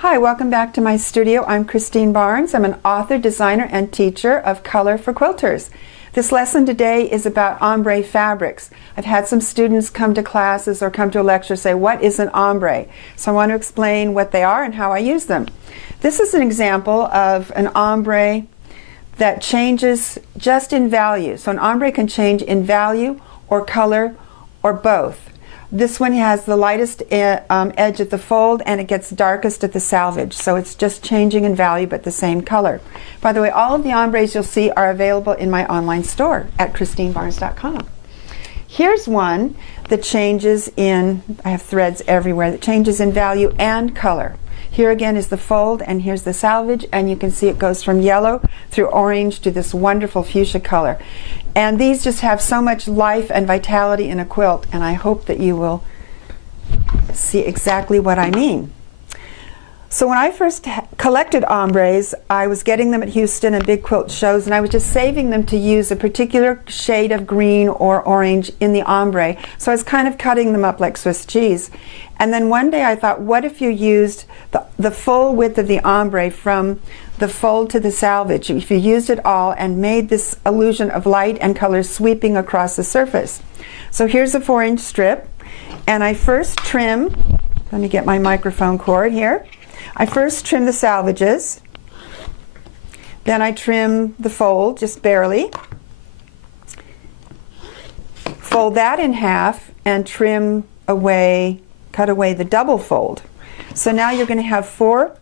Hi, welcome back to my studio. I'm Christine Barnes. I'm an author, designer, and teacher of color for quilters. This lesson today is about ombre fabrics. I've had some students come to classes or come to a lecture say, what is an ombre? So I want to explain what they are and how I use them. This is an example of an ombre that changes just in value. So an ombre can change in value or color or both. This one has the lightest edge at the fold and it gets darkest at the salvage. So it's just changing in value but the same color. By the way, all of the ombres you'll see are available in my online store at christinebarnes.com. Here's one that changes in, I have threads everywhere, that changes in value and color. Here again is the fold and here's the salvage, and you can see it goes from yellow through orange to this wonderful fuchsia color. And these just have so much life and vitality in a quilt, and I hope that you will see exactly what I mean. So when I first collected ombres, I was getting them at Houston and big quilt shows, and I was just saving them to use a particular shade of green or orange in the ombre. So I was kind of cutting them up like Swiss cheese. And then one day I thought, what if you used the full width of the ombre from the fold to the salvage, if you used it all and made this illusion of light and color sweeping across the surface. So here's a 4-inch strip, and I first trim, let me get my microphone cord here. I first trim the salvages, then I trim the fold just barely, fold that in half and trim away, cut away the double fold. So now you're going to have four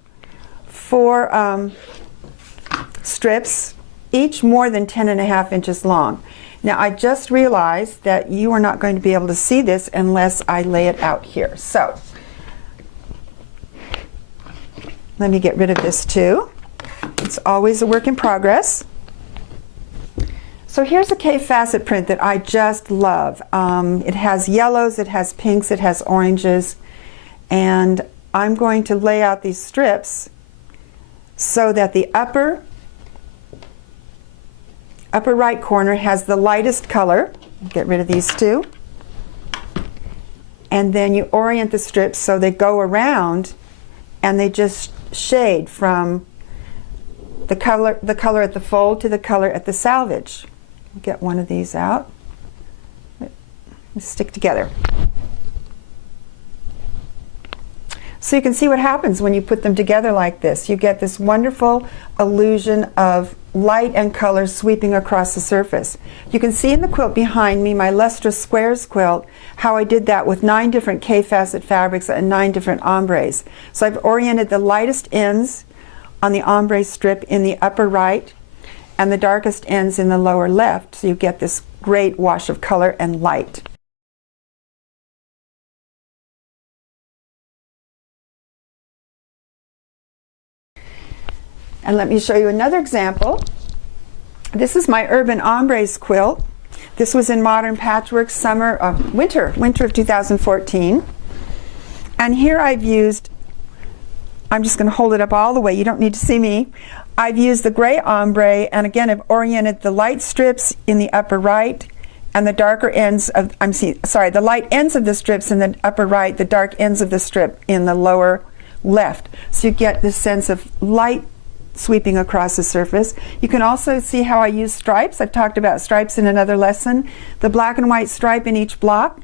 strips, each more than 10.5 inches long. Now I just realized that you are not going to be able to see this unless I lay it out here. So let me get rid of this too. It's always a work in progress. So here's a K facet print that I just love. It has yellows, it has pinks, it has oranges, and I'm going to lay out these strips so that the upper right corner has the lightest color. Get rid of these two. And then you orient the strips so they go around and they just shade from the color at the fold to the color at the salvage. Get one of these out. Stick together. So you can see what happens when you put them together like this. You get this wonderful illusion of light and color sweeping across the surface. You can see in the quilt behind me, my Lustrous Squares quilt, how I did that with 9 different K-facet fabrics and 9 different ombres. So I've oriented the lightest ends on the ombre strip in the upper right and the darkest ends in the lower left, so you get this great wash of color and light. And let me show you another example. This is my Urban Ombres quilt. This was in Modern Patchwork winter of 2014. And here I've used, I'm just going to hold it up all the way, you don't need to see me. I've used the gray ombre, and again I've oriented the light strips in the upper right and the darker ends of, the light ends of the strips in the upper right, the dark ends of the strip in the lower left. So you get this sense of light sweeping across the surface. You can also see how I use stripes. I've talked about stripes in another lesson. The black and white stripe in each block,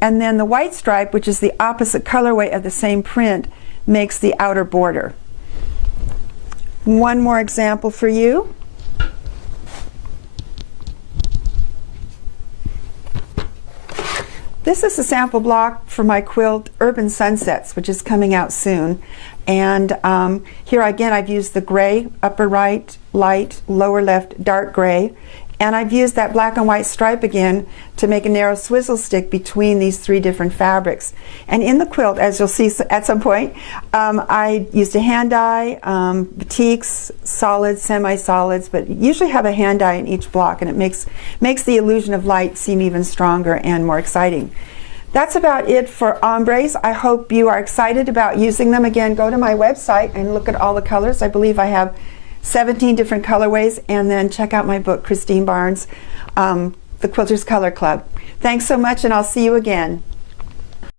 and then the white stripe, which is the opposite colorway of the same print, makes the outer border. One more example for you. This is a sample block for my quilt Urban Sunsets, which is coming out soon. And here again I've used the gray, upper right, light, lower left, dark gray. And I've used that black and white stripe again to make a narrow swizzle stick between these 3 different fabrics. And in the quilt, as you'll see at some point, I used a hand dye, batiks, solids, semi-solids, but usually have a hand dye in each block, and it makes the illusion of light seem even stronger and more exciting. That's about it for ombres. I hope you are excited about using them. Again, go to my website and look at all the colors. I believe I have 17 different colorways, and then check out my book, Christine Barnes, The Quilter's Color Club. Thanks so much, and I'll see you again.